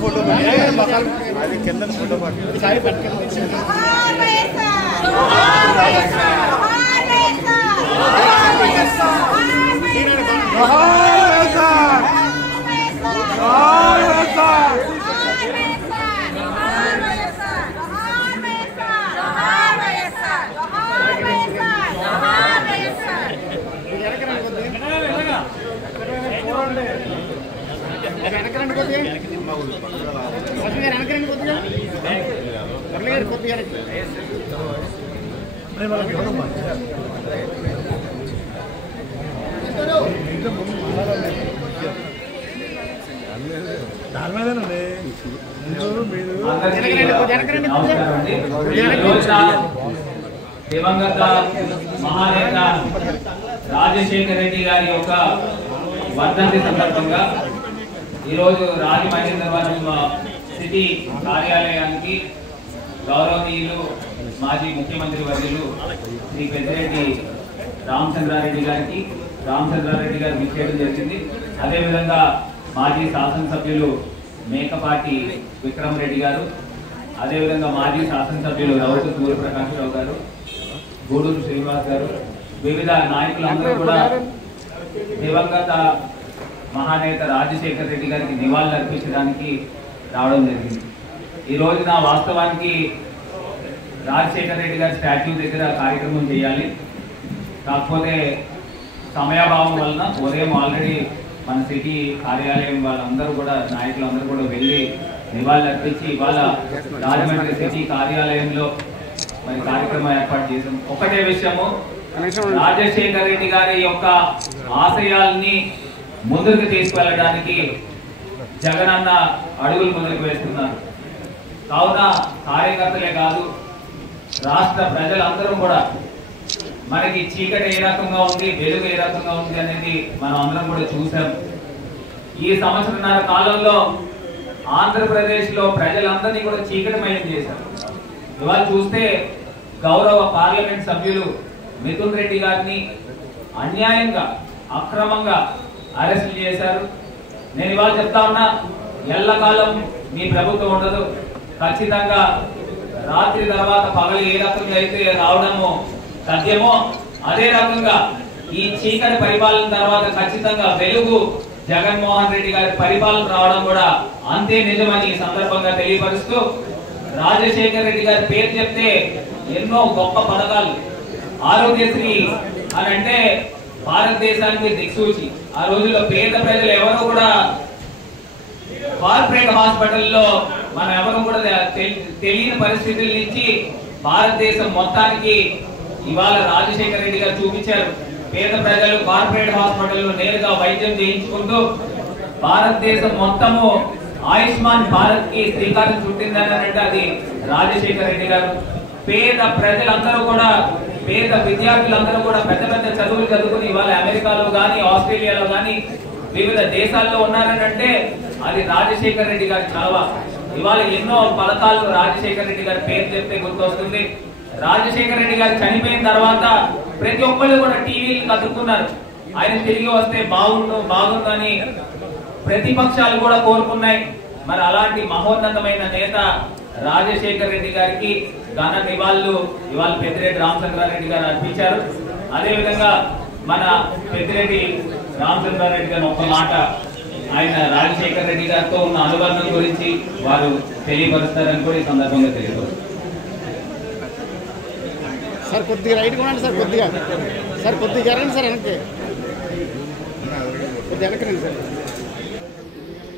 Photo అది కింద photo దివంగత మహానేత రాజశేఖర రెడ్డి గారి యొక్క వర్ధంతి సందర్భంగా ఈరోజు రాజమహేంద్రవరం సిటీ కార్యాలయానికి గౌరవనీయులు మాజీ ముఖ్యమంత్రి వర్యులు శ్రీ పెద్దిరెడ్డి రామచంద్రారెడ్డి గారు విచ్చేయడం జరిగింది. అదేవిధంగా మాజీ శాసనసభ్యులు మేకపాటి విక్రమ్ రెడ్డి గారు, అదేవిధంగా మాజీ శాసనసభ్యులు రౌతు సూర్యప్రకాష్ రావు గారు, గూడూరు శ్రీనివాస్ గారు, వివిధ నాయకులందరూ కూడా దివంగత మహానేత రాజశేఖర రెడ్డి గారికి నివాళులు అర్పించడానికి రావడం జరిగింది. ఈ రోజున వాస్తవానికి రాజశేఖర రెడ్డి గారి స్టాట్యూ దగ్గర కార్యక్రమం చేయాలి. కాకపోతే సమయాభావం వలన ఉదయం ఆల్రెడీ మన సిటీ కార్యాలయం వాళ్ళందరూ కూడా నాయకులందరూ కూడా వెళ్ళి నివాళులు అర్పించి ఇవాళ రాజమండ్రి సిటీ కార్యాలయంలో మరి కార్యక్రమం ఏర్పాటు చేశాం. ఒకటే విషయము, రాజశేఖర రెడ్డి గారి యొక్క ఆశయాల్ని ముందుకు తీసుకువెళ్ళడానికి జగనన్న అడుగులు ముందుకు వేస్తున్నారు. కావున కార్యకర్తలే కాదు, రాష్ట్ర ప్రజలందరూ కూడా మనకి చీకటి ఏ రకంగా ఉంది, వెలుగు ఏ రకంగా ఉంది అనేది మనం అందరం కూడా చూసాం. ఈ సంవత్సరన్నర కాలంలో ఆంధ్రప్రదేశ్ లో ప్రజలందరినీ కూడా చీకటిమయం చేశారు. ఇవాళ చూస్తే గౌరవ పార్లమెంట్ సభ్యులు మిథున్ రెడ్డి గారిని అన్యాయంగా అక్రమంగా అరెస్ట్ చేశారు. నేను ఇవాళ చెప్తా ఉన్నా, ఎల్లకాలం మీ ప్రభుత్వం ఉండదు. ఖచ్చితంగా రాత్రి తర్వాత పగలు ఏ రకంగా అయితే రావడమో సత్యమో అదే రకంగా ఈ చీకటి పరిపాలన తర్వాత ఖచ్చితంగా వెలుగు జగన్మోహన్ రెడ్డి గారి పరిపాలన రావడం కూడా అంతే నిజమని ఈ సందర్భంగా తెలియపరుస్తూ, రాజశేఖర రెడ్డి గారి పేరు చెప్తే ఎన్నో గొప్ప పథకాలు, ఆరోగ్యశ్రీ అని అంటే భారతదేశానికి దిక్సూచి. ఆ రోజుల్లో పేద ప్రజలు ఎవరు కూడా కార్పొరేట్ హాస్పిటల్లో మనం ఎవరు కూడా తెలియని పరిస్థితుల నుంచి భారతదేశం మొత్తానికి ఇవాళ రాజశేఖర రెడ్డి గారు చూపించారు. పేద ప్రజలు కార్పొరేట్ హాస్పిటల్లో నేరుగా వైద్యం చేయించుకుంటూ భారతదేశం మొత్తము ఆయుష్మాన్ భారత్ కి శ్రీకారం చుట్టిందని అంటే అది రాజశేఖర రెడ్డి గారు. పేద ప్రజలందరూ కూడా, పేద విద్యార్థులందరూ కూడా పెద్ద పెద్ద చదువులు చదువుకుని ఇవాళ అమెరికాలో గాని ఆస్ట్రేలియాలో గాని వివిధ దేశాల్లో ఉన్నారనంటే అది రాజశేఖర రెడ్డి గారి చలవ. ఇవాళ ఎన్నో పథకాలు రాజశేఖర రెడ్డి గారి పేరు చెప్తే గుర్తొస్తుంది. రాజశేఖర రెడ్డి గారు చనిపోయిన తర్వాత ప్రతి ఒక్కళ్ళు కూడా టీవీలు కదుక్కున్నారు, ఆయన తిరిగి వస్తే బాగుందని ప్రతిపక్షాలు కూడా కోరుకున్నాయి. మరి అలాంటి మహోన్నతమైన నేత రాజశేఖర రెడ్డి గారికి ఘన నివాళులు ఇవాళ పెద్దిరెడ్డి రామచంద్రారెడ్డి గారు అర్పించారు. అదేవిధంగా మన పెద్దిరెడ్డి రామచంద్రారెడ్డి గారు ఒక మాట, ఆయన రాజశేఖర రెడ్డి గారితో ఉన్న అనుబంధం గురించి వారు తెలియపరుస్తారని కూడా ఈ సందర్భంగా తెలియపరుస్తారు. సార్ కొద్దిగా రైట్ కొనండి సార్, కొద్దిగా సార్ కొద్దిగా రండి సార్, వెనక్కి కొద్దిగా వెనక్కి రండి సార్.